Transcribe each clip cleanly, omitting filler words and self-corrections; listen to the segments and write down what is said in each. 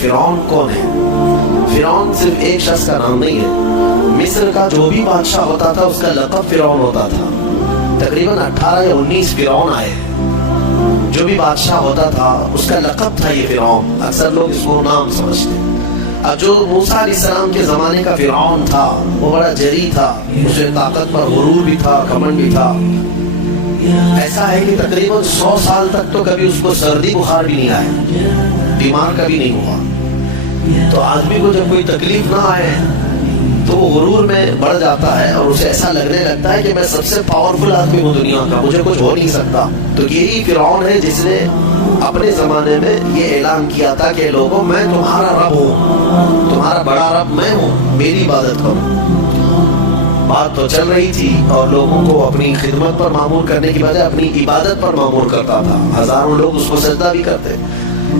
فرعون کون ہے؟ فرعون صرف ایک شخص کا نام نہیں ہے، مصر کا جو بھی بادشاہ ہوتا تھا اس کا لقب فرعون ہوتا تھا۔ تقریباً 18 یا 19 فرعون آئے ہیں، جو بھی بادشاہ ہوتا تھا اس کا لقب تھا یہ فرعون، اکثر لوگ اس کو نام سمجھتے ہیں۔ اب جو موسیٰ علیہ السلام کے زمانے کا فرعون تھا وہ بڑا جری تھا، اسے طاقت پر غرور بھی تھا، گھمنڈ بھی تھا۔ ایسا ہے کہ تقریباً 100 سال تک تو کبھی اس کو سردی بخار بھی نہیں آیا، بیمار کبھی نہیں ہوا۔ تو آدمی کو جب کوئی تکلیف نہ آئے تو وہ غرور میں بڑھ جاتا ہے اور اسے ایسا لگنے لگتا ہے کہ میں سب سے پاورفل آدمی ہوں دنیا کا، مجھے کچھ ہو نہیں سکتا۔ تو یہی فرعون ہے جس نے اپنے زمانے میں یہ اعلان کیا تھا کہ لوگوں میں تمہارا رب ہوں، تمہارا بڑا رب میں ہوں، میری عبادت کرو۔ بات تو چل رہی تھی اور لوگوں کو اپنی خدمت پر معمور کرنے کی بجائے اپنی عبادت پر معمور کرتا تھا، ہزاروں لوگ اس کو سجدہ بھی کرتے۔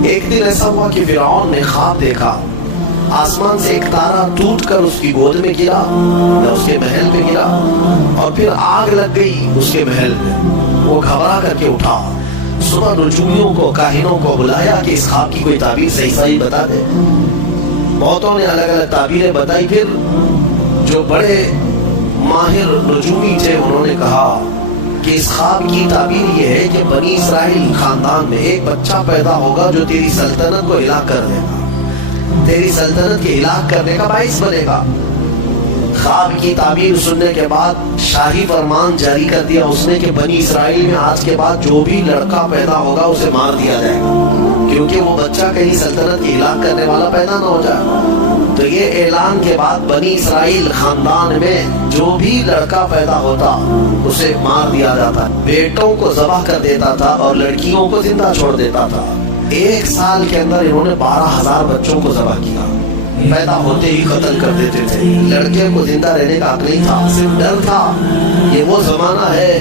ایک دن ایسا ہوا کہ فرعون نے خواب دیکھا، آسمان سے ایک تارا ٹوٹ کر اس کی گود میں گرا یا اس کے محل میں گرا اور پھر آگ لگ گئی اس کے محل میں۔ وہ گھبرا کر کے اٹھا، صبح نجومیوں کو، کاہنوں کو بلایا کہ اس خواب کی کوئی تعبیر صحیح بتا دے۔ بہتوں نے الگ الگ تعبیریں بتائی، پھر جو بڑے ماہر نجومی تھے انہوں نے کہا کہ اس خواب کی تعبیر یہ ہے کہ بنی اسرائیل خاندان میں ایک بچہ پیدا ہوگا جو تیری سلطنت کو ہلاک کر دے گا، تیری سلطنت کے ہلاک کرنے کا باعث بنے گا۔ خواب کی تعبیر سننے کے بعد شاہی فرمان جاری کر دیا اس نے کہ بنی اسرائیل میں آج کے بعد جو بھی لڑکا پیدا ہوگا اسے مار دیا جائے گا، کیونکہ وہ بچہ کہیں سلطنت کی ہلاک کرنے والا پیدا نہ ہو جائے۔ تو یہ اعلان کے بعد بنی اسرائیل خاندان میں جو بھی لڑکا پیدا ہوتا اسے مار دیا جاتا، بیٹوں کو ذبح کر دیتا تھا اور لڑکیوں کو زندہ چھوڑ دیتا تھا۔ 1 سال کے اندر انہوں نے 12,000 بچوں کو ذبح کیا، پیدا ہوتے ہی قتل کر دیتے تھے۔ لڑکے کو زندہ رہنے کا حق نہیں تھا، صرف ڈر تھا۔ یہ وہ زمانہ ہے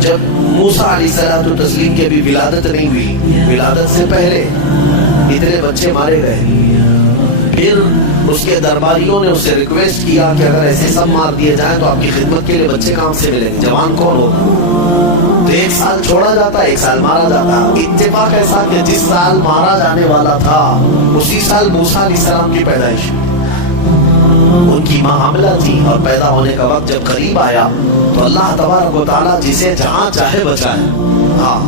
جب موسیٰ علیہ السلام کے بھی ولادت نہیں ہوئی، ولادت سے پہلے اتنے بچے مارے گئے۔ پھر اس کے درباریوں نے اس سے ریکویسٹ کیا کہ اگر ایسے سب مار دیے جائیں تو آپ کی خدمت کے لیے بچے کہاں سے ملیں گے، جوان کون ہوگا؟ تو 1 سال چھوڑا جاتا، 1 سال مارا جاتا۔ اتفاق ایسا کہ جس سال مارا جانے والا تھا اسی سال موسیٰ علیہ السلام کی پیدائش، ان کی ماں حاملہ تھی اور پیدا ہونے کا وقت جب قریب آیا تو اللہ تبارک و تعالیٰ جسے جہاں چاہے بچائے، ہاں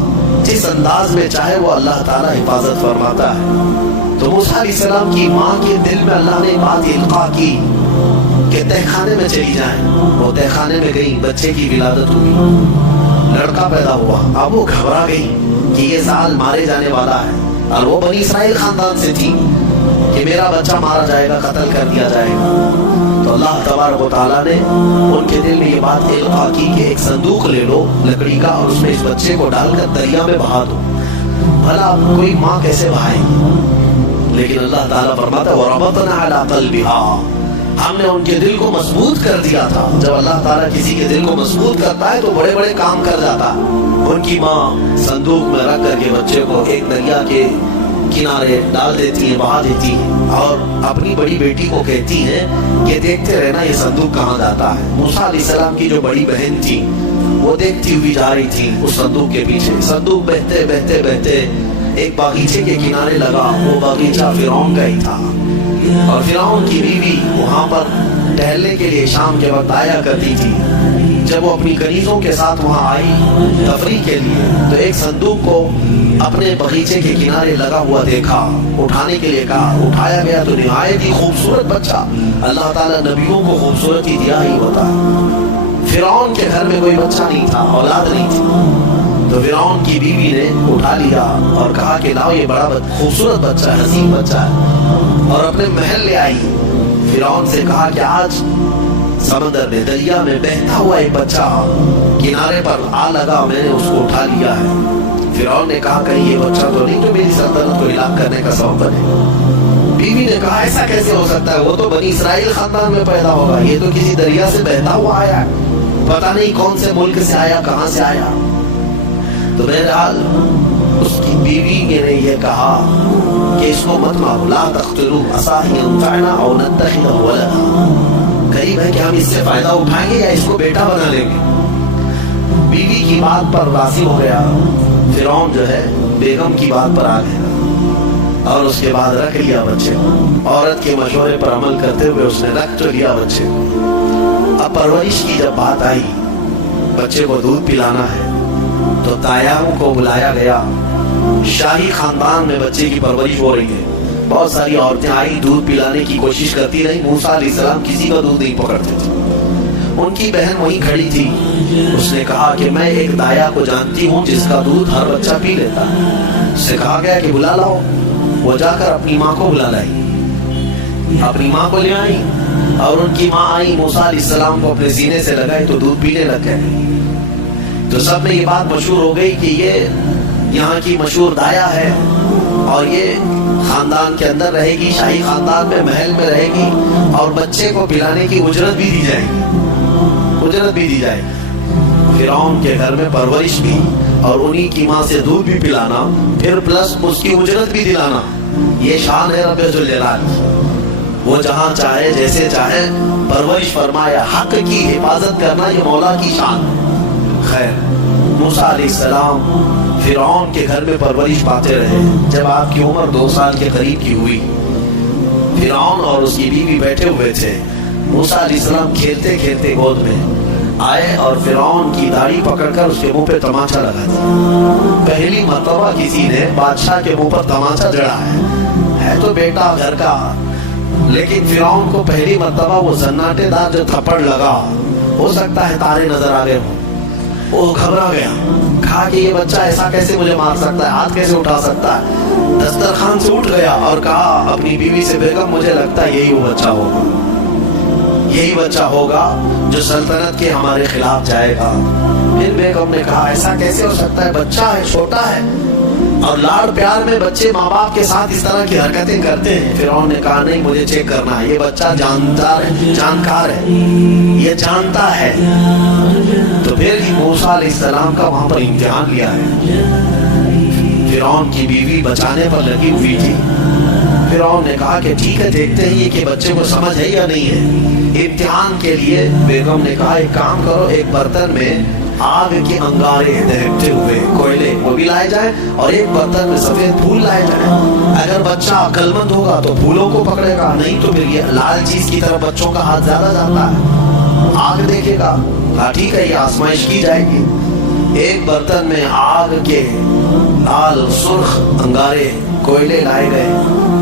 جس انداز میں چاہے وہ اللہ تعالیٰ حفاظت فرماتا ہے۔ تو موسیٰ علیہ السلام کی ماں کے دل میں اللہ نے بات القاء کی کہ تہ خانے میں چلی جائیں۔ وہ تہ خانے میں گئی، بچے کی ولادت ہوئی، لڑکا پیدا ہوا۔ اب وہ گھبرا گئی کہ یہ سال مارے جانے والا ہے، اور وہ بنی اسرائیل خاندان سے تھی کہ میرا بچہ مارا جائے گا، قتل کر دیا جائے گا۔ تو اللہ تبارک و تعالیٰ نے ان کے دل میں یہ بات القاء کی کہ ایک صندوق لے لو لکڑی کا اور اس میں اس بچے کو ڈال کر دریا میں بہا دو۔ بھلا کوئی ماں کیسے بہائے گی؟ لیکن اللہ تعالیٰ فرماتا ہے وَرَبَطْنَا عَلَىٰ قَلْبِهَا، ہم نے ان کے دل کو مضبوط کر دیا تھا۔ جب اللہ تعالیٰ کسی کے دل کو مضبوط کرتا ہے تو بڑے بڑے کام کر جاتا ہے۔ ان کی ماں صندوق میں رکھ کر کے بچے کو ایک دریا کے کنارے ڈال دیتی ہیں، بہا دیتی ہیں، اور اپنی بڑی بیٹی کو کہتی ہیں کہ دیکھتے رہنا یہ صندوق کہاں جاتا ہے۔ موسیٰ علیہ السلام کی جو بڑی بہن تھی وہ دیکھتی ہوئی جا رہی تھی اس صندوق کے پیچھے۔ صندوق بہتے بہتے بہتے ایک باغیچے کے کنارے لگا، وہ باغیچہ فرعون کا ہی تھا، اور فرعون کی بیوی وہاں پر ٹہلنے کے لیے شام کے وقت آیا کرتی تھی۔ جب وہ اپنی کنیزوں کے ساتھ وہاں آئی تفریح کے لیے تو ایک صندوق کو اپنے باغیچے کے کنارے لگا ہوا دیکھا، اٹھانے کے لیے کہا، اٹھایا گیا تو نہایت ہی خوبصورت بچہ۔ اللہ تعالیٰ نبیوں کو خوبصورتی دیا ہی ہوتا ہے۔ فرعون کے گھر میں کوئی بچہ نہیں تھا، اولاد نہیں تھی، تو فرعون کی بیوی نے اٹھا لیا اور کہا کہ لاؤ یہ بڑا خوبصورت بچہ ہے، حسین بچہ ہے، اور اپنے محل لے آئی۔ فرعون سے کہا کہ آج سمندر میں، دریا میں بہتا ہوا ایک بچہ کنارے پر آ لگا، میں نے اس کو اٹھا لیا ہے۔ فرعون نے کہا کہیں یہ بچہ تو نہیں جو میری سلطنت کو ہلاک کرنے کا سبب بنے۔ بیوی نے کہا ایسا کیسے ہو سکتا ہے، وہ تو بنی اسرائیل خاندان میں پیدا ہوگا، یہ تو کسی دریا سے بہتا ہوا آیا ہے، پتہ نہیں کون سے ملک سے آیا، کہاں سے آیا۔ تو بہرحال اس کی بیوی نے یہ کہا کہ اس کو مت مارو، لا تقتلوه عسى ان ينفعنا او نتخذه ولدا، قریب ہے کہ ہم اس سے فائدہ اٹھائیں گے یا اس کو بیٹا بنا لیں گے۔ بیوی کی بات پر راضی ہو گیا، فرعون جو ہے بیگم کی بات پر آ گیا۔ اور اس کے بعد رکھ لیا بچے کو۔ عورت کے مشورے پر عمل کرتے ہوئے اس نے رکھ تو لیا بچے کو۔ اب پرورش کی جب بات آئی، بچے کو دودھ پلانا ہے، تو دایاؤں کو بلایا گیا۔ شاہی خاندان میں بچے کی پرورش ہو رہی ہے، بہت ساری عورتیں آئی، دودھ پلانے کی کوشش کرتی رہی۔ موسیٰ علیہ السلام کسی کا دودھ نہیں پکڑتے تھے۔ ان کی بہن وہیں کھڑی تھی، اس نے کہا کہ میں ایک دایا کو جانتی ہوں جس کا دودھ ہر بچہ پی لیتا ہے۔ اس سے کہا گیا کہ بلا لاؤ۔ وہ جا کر اپنی ماں کو بلا لائی، اپنی ماں کو لے آئی، اور ان کی ماں آئی، موسیٰ علیہ السلام کو اپنے سینے سے لگائی تو دودھ پینے لگ گئے۔ تو سب میں یہ بات مشہور ہو گئی کہ یہ یہاں کی مشہور دایا ہے، اور یہ خاندان کے اندر رہے گی، شاہی خاندان میں، محل میں رہے گی، اور بچے کو پلانے کی اجرت بھی دی جائے گی، اجرت بھی دی جائے گی۔ فرعون کے گھر میں پرورش بھی، اور انہی کی ماں سے دودھ بھی پلانا، پھر پلس اس کی اجرت بھی دلانا، یہ شان ہے رب ذوالجلال کی۔ وہ جہاں چاہے جیسے چاہے پرورش فرمائے، حق کی حفاظت کرنا یہ مولا کی شان ہے۔ خیر، موسیٰ علیہ السلام فرعون کے گھر میں پرورش پاتے رہے۔ جب آپ کی عمر 2 سال کے قریب کی ہوئی، فرعون اور اس کی بیوی بیٹھے ہوئے تھے۔ موسیٰ علیہ السلام کھیلتے کھیلتے گود میں آئے اور فرعون کی داڑھی پکڑ کر اس کے منہ پہ تماچا لگا دیا۔ پہلی مرتبہ کسی نے بادشاہ کے منہ پر تماچا جڑا ہے تو بیٹا گھر کا، لیکن فرعون کو پہلی مرتبہ وہ زناٹے دار جو تھپڑ لگا، ہو سکتا ہے تارے نظر آ گئے ہوں، وہ گھبرا گیا، کہا کہ یہ بچہ ایسا کیسے مجھے مار سکتا ہے، ہاتھ کیسے اٹھا سکتا ہے۔ دسترخوان سے اٹھ گیا اور کہا اپنی بیوی سے، بیگم مجھے لگتا ہے یہی وہ بچہ ہوگا، یہی بچہ ہوگا جو سلطنت کے ہمارے خلاف جائے گا۔ پھر بیگم نے کہا ایسا کیسے ہو سکتا ہے، بچہ ہے، چھوٹا ہے، اور لاڑ پیار میں بچے ماں باپ کے ساتھ اس طرح کی حرکتیں کرتے ہیں۔ فرعون نے کہا نہیں، مجھے چیک کرنا ہے، یہ بچہ جانکار ہے، یہ جانتا ہے۔ تو پھر موسیٰ علیہ السلام کا وہاں پر امتحان لیا ہے۔ فرعون کی بیوی بچانے پر لگی ہوئی تھی۔ فرعون نے کہا کہ ٹھیک ہے، دیکھتے ہیں کہ بچے کو سمجھ ہے یا نہیں ہے۔ امتحان کے لیے بیگم نے کہا ایک کام کرو، ایک برتن میں آگ کے انگارے دہکتے ہوئے کوئلے وہ بھی لائے جائیں، اور ایک برتن میں سفید پھول لائے جائیں۔ اگر بچہ عقل مند ہوگا تو پھولوں کو پکڑے گا، نہیں تو پھر یہ لال چیز کی طرف بچوں کا ہاتھ زیادہ جاتا ہے، آگ دیکھے گا۔ کہا ٹھیک ہے، یہ آزمائش کی جائے گی۔ ایک برتن میں آگ کے لال سرخ انگارے کوئلے لائے گئے،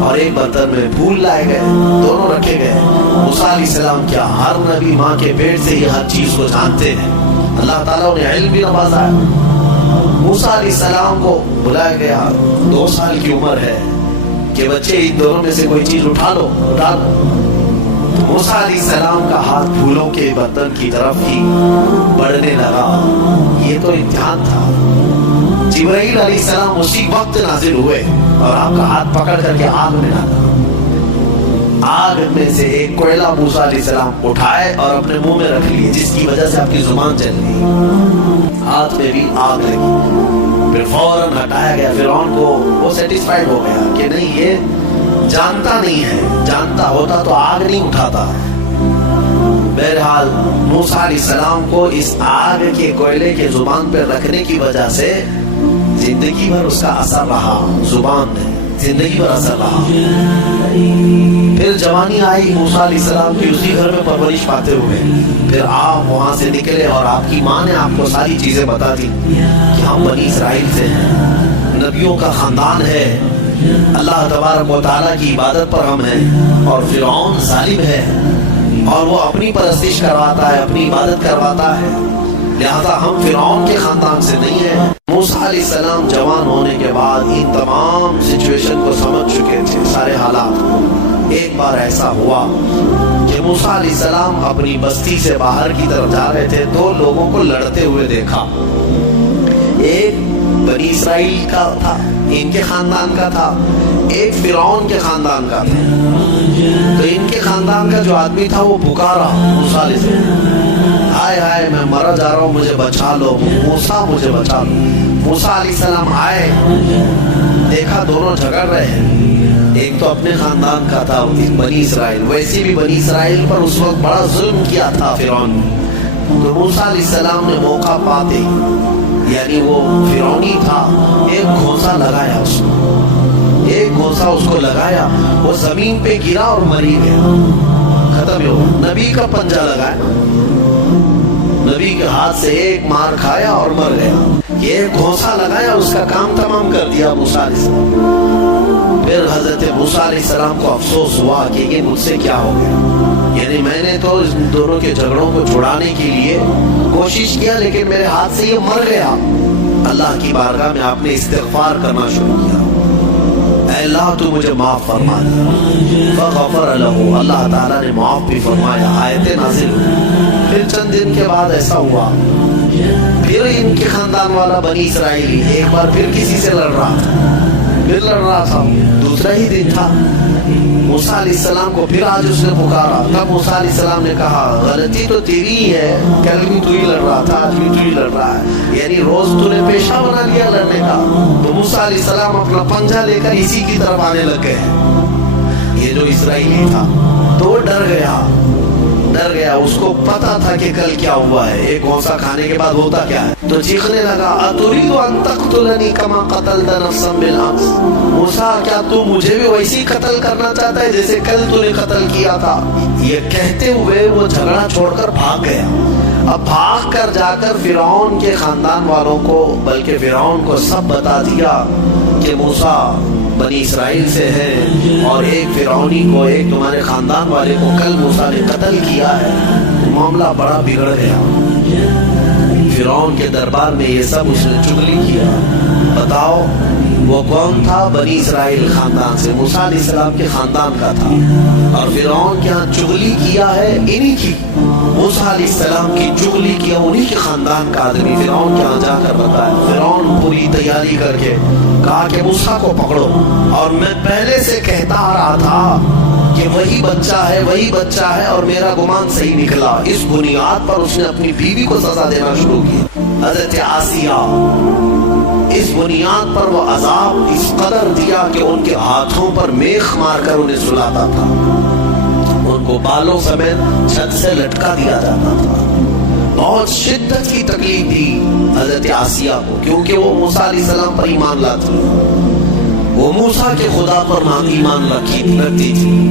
اور ایک برتن میں پھول لائے گئے، دونوں رکھے گئے۔ موسیٰ علیہ السلام کیا ہر نبی ماں کے پیٹ سے یہ ہر چیز کو جانتے ہیں، اللہ تعالیٰ نے علم بھی نوازا ہے۔ موسیٰ علیہ السلام کو بلایا گیا، 2 سال کی عمر ہے، کہ بچے ان دونوں میں سے کوئی چیز اٹھا لو۔ موسیٰ علیہ السلام کا ہاتھ پھولوں کے برتن کی طرف ہی بڑھنے لگا۔ یہ تو امتحان تھا۔ جبرائیل علیہ السلام اسی وقت نازل ہوئے اور آپ کا ہاتھ پکڑ کر کے آگ میں ڈالا۔ آگ میں سے ایک کوئلہ موسیٰ علیہ السلام اٹھائے اور اپنے منہ میں رکھ لیے، جس کی وجہ سے آپ کی زبان چل گئی، ہاتھ میں بھی آگ لگی۔ پھر فوراً ہٹایا گیا۔ فرعون کو وہ سیٹسفائیڈ ہو گیا کہ نہیں، یہ جانتا نہیں ہے، جانتا ہوتا تو آگ نہیں اٹھاتا۔ بہرحال موسیٰ علیہ السلام کو اس آگ کے کوئلے کے زبان پہ رکھنے کی وجہ سے زندگی بھر اس کا اثر رہا، زبان میں زندگی بھر اثر رہا۔ پھر جوانی آئی موسیٰ علیہ السلام کی، اسی گھر میں پرورش پاتے ہوئے۔ پھر آپ وہاں سے نکلے اور آپ کی ماں نے آپ کو ساری چیزیں بتا دی کہ ہم بنی اسرائیل سے ہیں، نبیوں کا خاندان ہے، اللہ تبارک و تعالیٰ کی عبادت پر ہم ہیں، اور فرعون ظالم ہے اور وہ اپنی پرستش کرواتا ہے، اپنی عبادت کرواتا ہے، لہذا ہم فرعون کے خاندان سے نہیں ہیں۔ موسیٰ علیہ السلام جوان ہونے کے بعد ان تمام سچویشن کو سمجھ چکے تھے، سارے حالات۔ ایک بار ایسا ہوا کہ موسیٰ علیہ السلام اپنی بستی سے باہر کی طرف جا رہے تھے، 2 لوگوں کو لڑتے ہوئے دیکھا۔ ایک بنی اسرائیل کا تھا، ان کے خاندان کا تھا، ایک فرعون کے خاندان کا تھا۔ تو ان کے خاندان کا جو آدمی تھا وہ پکارا موسیٰ علیہ السلام، ہائے ہائے میں مرا جا رہا ہوں، مجھے بچا لو موسیٰ، مجھے بچا لو۔ موسیٰ علیہ السلام آئے، دیکھا دونوں جھگڑ رہے ہیں، ایک تو اپنے خاندان کا تھا بنی اسرائیل، ویسے بھی بنی اسرائیل پر اس وقت بڑا ظلم کیا تھا فرعون نے۔ تو موسیٰ علیہ السلام نے موقع پاتے، یعنی وہ فرعونی تھا، ایک گھونسا لگایا اس کو، ایک گھونسا اس کو لگایا، وہ زمین پہ گرا اور مری گیا، ختم ہو گیا۔ نبی کا پنجہ لگایا، نبی کے ہاتھ سے ایک مار کھایا اور مر گیا۔ یہ ایک گھونسا لگایا، اس کا کام تمام کر دیا موسیٰ علیہ السلام۔ پھر حضرت موسیٰ علیہ السلام کو افسوس ہوا کہ یہ مجھ سے کیا ہو گیا، یعنی میں نے تو ان دونوں کے جھگڑوں کو چھڑانے کے لیے کوشش کیا، لیکن میرے ہاتھ سے یہ مر گیا۔ اللہ کی بارگاہ میں آپ نے استغفار کرنا شروع کیا، اے اللہ تو مجھے معاف فرما دے۔ فغفر لہ، اللہ تعالیٰ نے معاف بھی فرمایا، آیتیں نازل ہوئی۔ پھر چند دن کے بعد ایسا ہوا، پھر ان کے خاندان والا بنی اسرائیلی ایک بار پھر کسی سے لڑ رہا تھا، دوسرا ہی دن تھا۔ موسیٰ علیہ السلام کو پھر آج اس نے پکارا، تب موسیٰ علیہ السلام نے کہا غلطی تو تیری ہی ہے، کل بھی تو ہی لڑ رہا تھا، آج بھی تو ہی لڑ رہا ہے، یعنی روز تو نے پیشہ بنا لیا لڑنے کا۔ تو موسیٰ علیہ السلام اپنا پنجہ لے کر اسی کی طرف آنے لگ گئے۔ یہ جو اسرائیلی تھا تو وہ ڈر گیا، اس کو پتا تھا کہ کل کیا ہوا ہے، ایک گھونسا کھانے کے بعد ہوتا کیا ہے، تو چیخنے لگا اتريد ان تقتلني كما قتلت نفسا بالامس، موسیٰ کیا تو مجھے بھی ویسی قتل کرنا چاہتا ہے جیسے کل تو نے قتل کیا تھا۔ یہ کہتے ہوئے وہ جھگڑا چھوڑ کر بھاگ گیا۔ اب بھاگ کر جا کر فرعون کے خاندان والوں کو، بلکہ فرعون کو سب بتا دیا کہ موسیٰ بنی اسرائیل سے ہے اور ایک فرعونی کو، ایک تمہارے خاندان والے کو کل موسیٰ نے قتل کیا ہے۔ معاملہ بڑا بگڑ گیا۔ فرعون کے دربار میں یہ سب اس نے چغلی کیا۔ بتاؤ وہ کون تھا؟ بنی اسرائیل خاندان سے، موسیٰ علیہ السلام کے خاندان کا تھا، اور فرعون کے ہاں چغلی کیا ہے انہی کی، موسیٰ علیہ السلام کی چغلی کیا انہی کے خاندان کا آدمی فرعون کے ہاں جا کر بتایا۔ فرعون پوری تیاری کر کے کہا کہ موسیٰ کو پکڑو، اور میں پہلے سے کہتا آ رہا تھا کہ وہی بچہ ہے اور میرا گمان صحیح نکلا۔ اس بنیاد پر اس نے اپنی بیوی کو سزا دینا شروع کی، حضرت آسیہ۔ اس بنیاد پر وہ عذاب اس قدر دیا کہ ان کے ہاتھوں پر میخ مار کر انہیں سلاتا تھا، ان کو بالوں سمیت چھت سے لٹکا دیا جاتا تھا۔ بہت شدت کی تکلیف دی حضرت آسیہ کو، کیونکہ وہ موسیٰ علیہ السلام پر ایمان لاتی، وہ موسیٰ کے خدا پر ایمان رکھتی تھی۔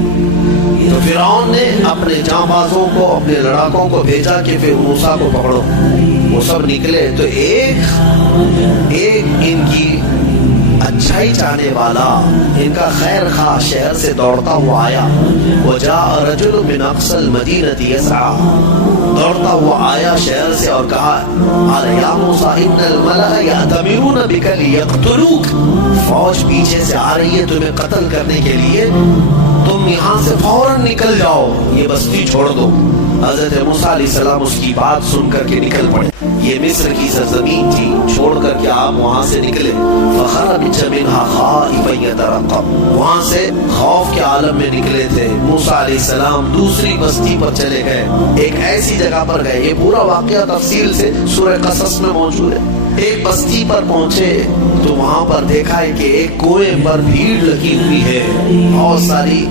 تو فرعون نے اپنے جانبازوں کو، اپنے لڑاکوں کو بھیجا کہ پھر موسیٰ کو پکڑو۔ وہ سب نکلے تو ایک ان کی اچھائی چاہنے والا، ان کا خیر خواہ شہر سے دوڑتا ہوا آیا۔ وجاء رجل من اقصى المدینة يسعى، دوڑتا ہوا آیا شہر سے اور کہا قال یا موسیٰ ان الملأ یأتمرون بک لیقتلوک، فوج پیچھے سے آ رہی ہے تمہیں قتل کرنے کے لیے، تم یہاں سے فوراً نکل جاؤ، یہ بستی چھوڑ دو۔ حضرت موسیٰ علیہ السلام اس کی بات سن کر کے نکل پڑے۔ یہ مصر کی سرزمین تھی، چھوڑ کر کے آپ وہاں سے نکلے۔ فخرج منها خائفا يترقب، وہاں سے خوف کے عالم میں نکلے تھے۔ موسیٰ علیہ السلام دوسری بستی پر چلے گئے، ایک ایسی جگہ پر گئے، یہ پورا واقعہ تفصیل سے سورہ قصص میں موجود ہے۔ ایک بستی پر پہنچے تو وہاں پر دیکھا ہے کہ ایک کنویں پر بھیڑ لگی ہوئی ہے، بہت ساری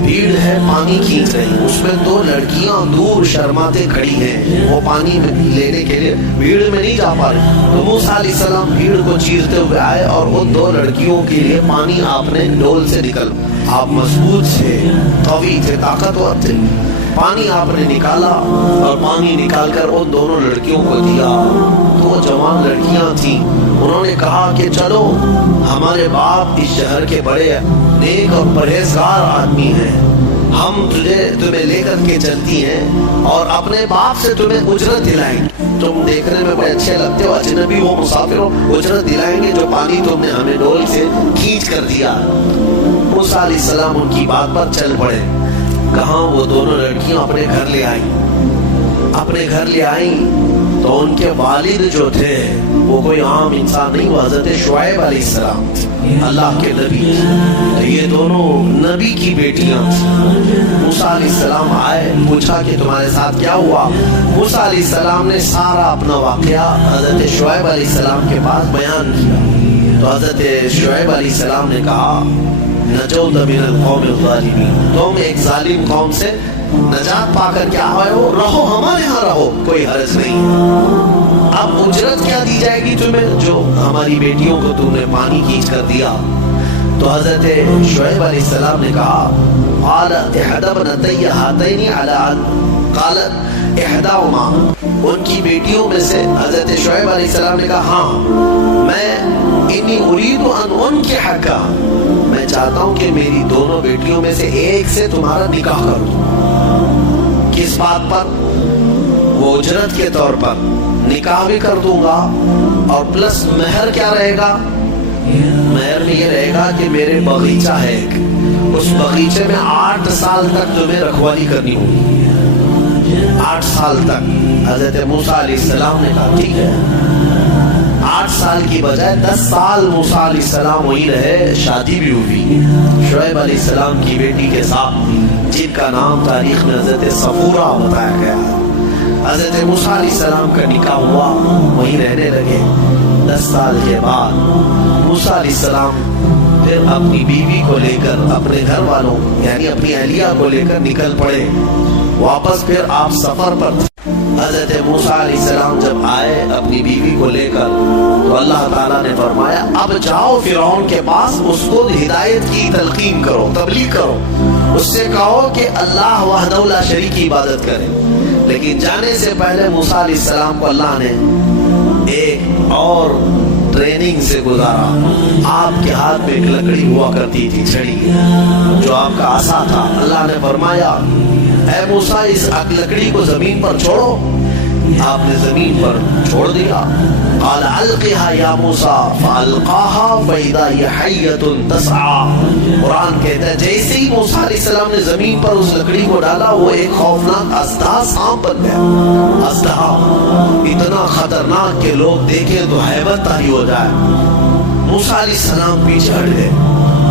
بھیڑ ہے، پانی کھینچ رہی، اس میں دو لڑکیاں دور شرماتے کھڑی ہیں، وہ پانی لینے کے لیے بھیڑ میں نہیں جا پا رہی۔ تو موسیٰ علیہ السلام بھیڑ کو چیرتے ہوئے آئے اور ان دو لڑکیوں کے لیے پانی آپ نے ڈول سے نکل، آپ مضبوط تھے، قوی تھے، طاقتور تھے، پانی آپ نے نکالا اور پانی نکال کر ان دونوں لڑکیوں کو دیا۔ تو وہ جوان لڑکیاں تھیں، انہوں نے کہا کہ چلو ہمارے باپ اس شہر کے بڑے نیک اور پرہیزگار آدمی ہیں، ہم تمہیں لے کر کے چلتی ہیں اور اپنے باپ سے تمہیں اجرت دلائیں گے، تم دیکھنے میں بڑے اچھے لگتے ہو، اجنبی ہو، مسافر ہو، اجرت دلائیں گے جو پانی تم نے ہمیں ڈول سے کھینچ کر دیا۔ موسیٰ علیہ السلام ان کی بات پر چل پڑے۔ کہاں وہ دونوں لڑکیاں اپنے گھر لے آئیں تو ان کے والد جو تھے وہ کوئی عام انسان نہیں، وہ حضرت شعیب علیہ السلام تھے، اللہ کے نبی تھے۔ یہ دونوں نبی کی بیٹیاں تھیں۔ موسیٰ علیہ السلام آئے، پوچھا کہ تمہارے ساتھ کیا ہوا؟ موسیٰ علیہ السلام نے سارا اپنا واقعہ حضرت شعیب علیہ السلام کے پاس بیان کیا۔ تو حضرت شعیب علیہ السلام نے کہا نجوت من القوم الظالمین، تم ایک ظالم قوم سے نجات پا کر کیا ہوئے ہو، رہو ہمارے ہاں رہو، کوئی حرج نہیں۔ اب اجرت کیا دی جائے گی تمہیں جو ہماری بیٹیوں کو تم نے پانی کھینچ کر دیا؟ تو حضرت شعیب علیہ السلام نے کہا قال احدى ابنتي هاتين على ان قالت احداهما، ان کی بیٹیوں میں سے حضرت شعیب علیہ السلام نے کہا ہاں میں انی اريد ان انكحك، میں چاہتا ہوں کہ میری دونوں بیٹیوں میں سے ایک سے تمہارا نکاح کر دوں۔ کس بات پر؟ وہ اجرت کے طور پر نکاح بھی کر دوں گا، اور پلس مہر کیا رہے گا؟ مہر میں یہ رہے گا کہ میرے باغیچہ ہے ایک، اس باغیچے میں 8 سال تک تمہیں رکھوالی کرنی ہوگی، 8 سال تک۔ حضرت موسیٰ علیہ السلام نے کہا ٹھیک ہے، 8 سال کی بجائے 10 سال موسیٰ علیہ السلام وہی رہے، شادی بھی ہوئی شعیب علیہ السلام کی بیٹی کے ساتھ، جن کا نام تاریخ میں حضرت صفورہ بتایا گیا ہے۔ حضرت موسیٰ علیہ السلام کا نکاح ہوا، وہیں رہنے لگے۔ 10 سال کے بعد موسیٰ علیہ السلام پھر اپنی بیوی کو لے کر، اپنے گھر والوں یعنی اپنی اہلیہ کو لے کر نکل پڑے واپس۔ پھر آپ سفر پر تھے۔ حضرت موسیٰ علیہ السلام جب آئے اپنی بیوی کو لے کر، تو اللہ تعالیٰ نے فرمایا اب جاؤ فرعون کے پاس، اس کو ہدایت کی تلقین کرو، تبلیغ کرو، اس سے کہو کہ اللہ وحدہ لا شریک کی عبادت کرے۔ لیکن جانے سے پہلے موسیٰ علیہ السلام کو اللہ نے ایک اور ٹریننگ سے گزارا۔ آپ کے ہاتھ میں ایک لکڑی ہوا کرتی تھی، چھڑی، جو آپ کا عصا تھا۔ اللہ نے فرمایا اے موسیٰ اس لکڑی کو زمین پر چھوڑو۔ آپ نے زمین پر چھوڑ دیا۔ قال القها یا موسیٰ فالقاها فاذا هي حیۃ تسعى۔ قرآن کہتا ہے جیسے ہی موسیٰ علیہ السلام نے زمین پر اس لکڑی کو ڈالا، وہ ایک خوفناک اژدہا سانپ بن گیا۔ اژدہا اتنا خطرناک کہ لوگ دیکھیں تو ہیبت طاری ہو جائے۔ موسیٰ علیہ السلام پیچھے ہٹ گئے۔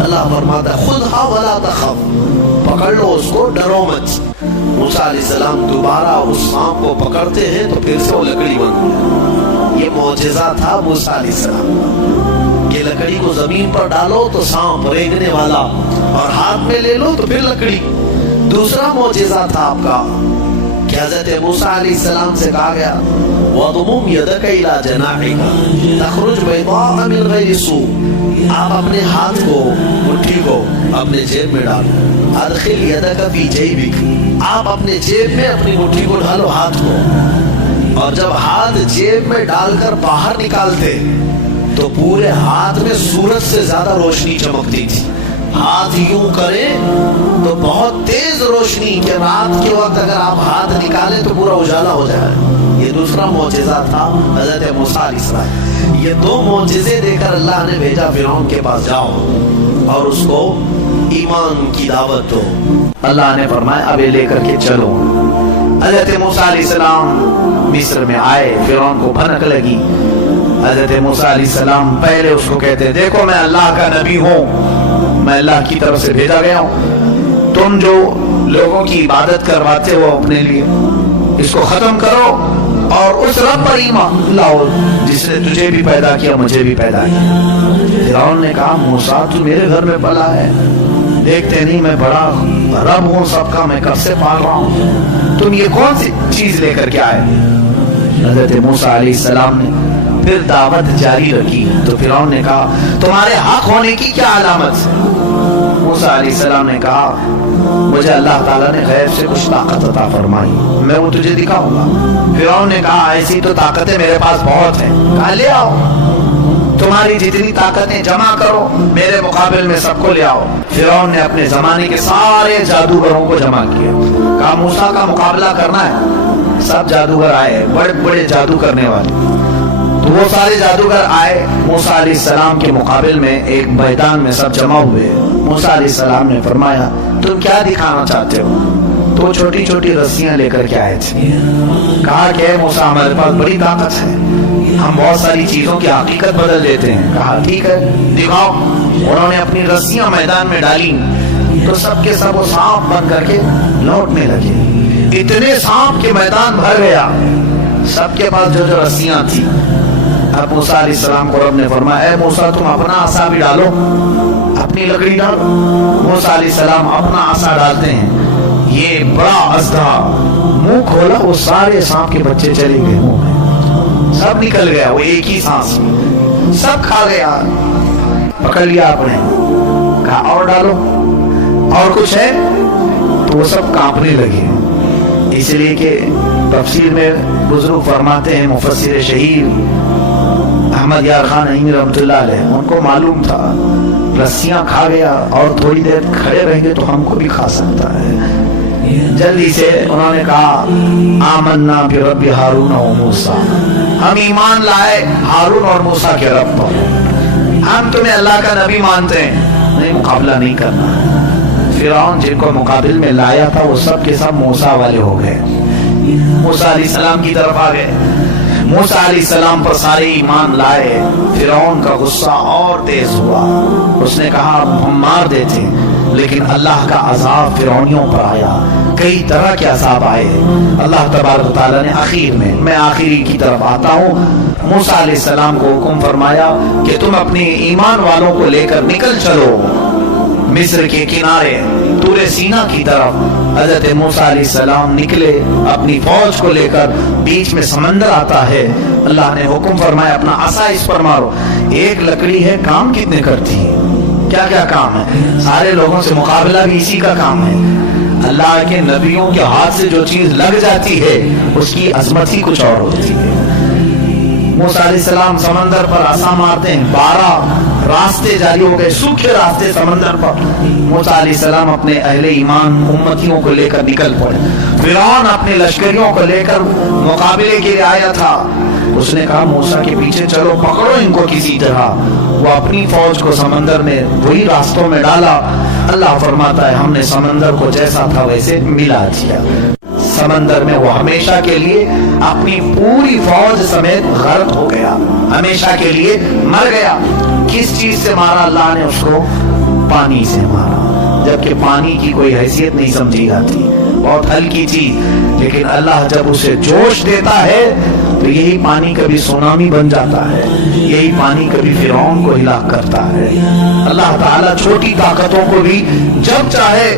اللہ فرماتا ہے خذھا ولا تخف، پکڑ لو اس کو، ڈرو مت۔ موسیٰ علیہ السلام دوبارہ اس سانپ کو پکڑتے ہیں تو پھر سے وہ لکڑی بن گیا۔ یہ معجزہ تھا موسیٰ علیہ السلام کہ لکڑی کو زمین پر ڈالو تو سانپ رینگنے والا، اور ہاتھ میں لے لو تو پھر لکڑی۔ دوسرا معجزہ تھا آپ کا کہ حضرت موسیٰ علیہ السلام سے کہا گیا وَضْمُمْ يَدَكَ إِلَى جَنَاحِكَ تَخْرُجْ بَيْضَاءَ مِنْ غَيْرِ سُوءٍ۔ آپ اپنے ہاتھ کو، مٹھی کو اپنے جیب میں ڈالو۔ اَدْخِلْ يَدَكَ فِي جَيْبِكَ، آپ اپنے جیب میں اپنی مٹھی کو ڈالو، ہاتھ کو، اور جب ہاتھ جیب میں ڈال کر باہر نکالتے تو پورے ہاتھ میں سورج سے زیادہ روشنی چمکتی تھی۔ ہاتھ یوں کریں تو بہت تیز روشنی کہ رات کے وقت اگر آپ ہاتھ نکالیں تو پورا اجالا ہو جائے۔ یہ دوسرا معجزہ تھا حضرت موسیٰ علیہ السلام۔ یہ 2 معجزے دے کر اللہ نے بھیجا فرعون کے پاس، جاؤ اور اس کو ایمان کی دعوت دو۔ اللہ نے فرمایا اب لے کر کے چلو۔ حضرت موسیٰ علیہ السلام مصر میں آئے، فرعون کو بھنک لگی۔ حضرت موسیٰ علیہ السلام پہلے اس کو کہتے دیکھو میں اللہ کا نبی ہوں، میں اللہ کی طرف سے بھیجا گیا ہوں، تم جو لوگوں کی عبادت کرواتے ہو اپنے لیے اس کو ختم کرو اور اس رب پر ایمان لاؤ جس نے تجھے بھی پیدا کیا مجھے بھی پیدا کیا۔ فرعون نے کہا موسیٰ تو میرے گھر میں پلا ہے، دیکھتے نہیں میں بڑا رب ہوں سب کا، میں کب سے پال رہا ہوں، تم یہ کون سی چیز لے کر کے آئے؟ حضرت موسیٰ علیہ السلام نے پھر دعوت جاری رکھی تو فرعون نے کہا تمہارے حق ہونے کی کیا علامت ہے؟ موسیٰ علیہ السلام نے کہا مجھے اللہ تعالیٰ نے غیب سے کچھ طاقت عطا فرمائی، میں وہ تجھے دکھاؤں گا۔ فرعون نے کہا ایسی تو طاقتیں میرے پاس بہت ہیں، کہا لے آؤ، تمہاری جتنی طاقتیں جمع کرو میرے مقابل میں سب کو لے آؤ۔ فرعون نے اپنے زمانے کے سارے جادوگروں کو جمع کیا، کہا موسیٰ کا مقابلہ کرنا ہے۔ سب جادوگر آئے، بڑے بڑے جادو کرنے والے، تو وہ سارے جادوگر آئے موسیٰ علیہ السلام کے مقابل میں ایک میدان میں سب جمع ہوئے۔ موسیٰ علیہ السلام نے فرمایا تم کیا دکھانا چاہتے ہو؟ تو چھوٹی چھوٹی رسیاں لے کر کے آئے تھے۔ کہا کہ اے موسیٰ ہمارے پاس بڑی طاقت ہے، ہم بہت ساری چیزوں کی حقیقت بدل دیتے ہیں۔ کہا ٹھیک ہے دکھاؤ۔ انہوں نے اپنی رسیاں میدان میں ڈالی تو سب کے سب وہ سانپ بن کر کے لوٹنے لگے۔ اتنے سانپ کے میدان بھر گیا، سب کے پاس جو جو رسیاں تھی۔ اب موسیٰ علیہ السلام کو رب نے فرمایا اے موسیٰ تم اپنا عصا بھی ڈالو، اپنی لکڑی ڈالو۔ موسیٰ علیہ السلام اپنا عصا ڈالتے ہیں، یہ بڑا اژدہا منہ کھولا، وہ سارے سانپ کے بچے چلے گئے منہ میں، سب نکل گیا، وہ ایک ہی سانس میں سب کھا گیا، پکڑ لیا آپ نے۔ کہا اور ڈالو، اور کچھ ہے؟ تو وہ سب کانپنے لگے. اس لیے کہ تفسیر میں بزرگ فرماتے ہیں، مفسر شہیر احمد یار خان نعیمی رحمۃ اللہ علیہ، ان کو معلوم تھا رسیاں کھا گیا اور تھوڑی دیر کھڑے رہیں گے تو ہم کو بھی کھا سکتا ہے. جلدی سے انہوں نے کہا آمنا برب ہارون و موسیٰ، ہم ایمان لائے ہارون اور موسیٰ کے رب پر، ہم تمہیں اللہ کا نبی مانتے ہیں، نہیں مقابلہ نہیں کرنا. فرعون جن کو مقابل میں لایا تھا وہ سب کے سب موسیٰ والے ہو گئے، موسیٰ علیہ السلام کی طرف آ گئے. موسیٰ علیہ السلام پر سارے ایمان لائے. فرعون کا غصہ اور تیز ہوا، اس نے کہا ہم مار دیتے، لیکن اللہ کا عذاب فرعونیوں پر آیا، کئی طرح کے عذاب آئے. اللہ تبارک و تعالیٰ نے آخر میں آخری کی طرف آتا ہوں، موسیٰ علیہ السلام کو حکم فرمایا کہ تم اپنے ایمان والوں کو لے کر نکل چلو مصر کے کنارے طور سینا کی طرف. حضرت موسیٰ علیہ السلام نکلے اپنی فوج کو لے کر، بیچ میں سمندر آتا ہے. اللہ نے حکم فرمایا اپنا عصا اس پر مارو. ایک لکڑی ہے، کام کتنے کرتی ہے، کیا کیا کام ہے، سارے لوگوں سے مقابلہ بھی اسی کا کام ہے. اللہ کے نبیوں کے ہاتھ سے جو چیز لگ جاتی ہے اس کی عظمت ہی کچھ اور ہوتی ہے. موسیٰ علیہ السلام سمندر پر عصا مارتے ہیں، 12 راستے جاری ہو گئے، سوکھے راستے سمندر پر. موسیٰ علیہ السلام اپنے اہل ایمان امتیوں کو لے کر نکل پڑے. فرعون اپنے لشکریوں کو لے کر مقابلے کے لیے آیا تھا. اس نے کہا موسیٰ کے پیچھے چلو، پکڑو ان کو کسی طرح. وہ اپنی فوج کو سمندر میں وہی راستوں میں ڈالا. اللہ فرماتا ہے ہم نے سمندر کو جیسا تھا ویسے ملا دیا. سمندر میں وہ ہمیشہ کے لیے اپنی پوری فوج سمیت غرق ہو گیا، ہمیشہ کے لیے مر گیا. کس چیز سے مارا اللہ نے اس کو؟ پانی سے مارا، جبکہ پانی کی کوئی حیثیت نہیں سمجھی جاتی، بہت ہلکی چیز. لیکن اللہ جب اسے جوش دیتا ہے تو یہی پانی کبھی سونامی بن جاتا ہے، یہی پانی کبھی فرعون کو ہلاک کرتا ہے. اللہ تعالیٰ چھوٹی طاقتوں کو بھی جب چاہے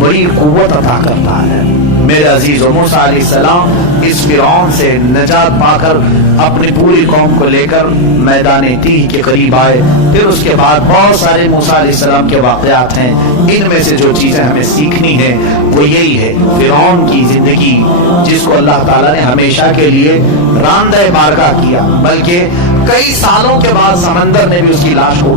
بڑی قوت عطا کرتا ہے. میرے عزیز موسیٰ علیہ السلام اس فرعون سے نجات پا کر اپنی پوری قوم کو لے کر میدان تیہ کے قریب آئے. پھر اس کے بعد بہت سارے موسیٰ علیہ السلام کے واقعات ہیں. ان میں سے جو چیزیں ہمیں سیکھنی ہیں وہ یہی ہے، فرعون کی زندگی جس کو اللہ تعالیٰ نے ہمیشہ کے لیے راندہ بارگاہ کیا، بلکہ کئی سالوں کے بعد سمندر نے بھی اس کی لاش کو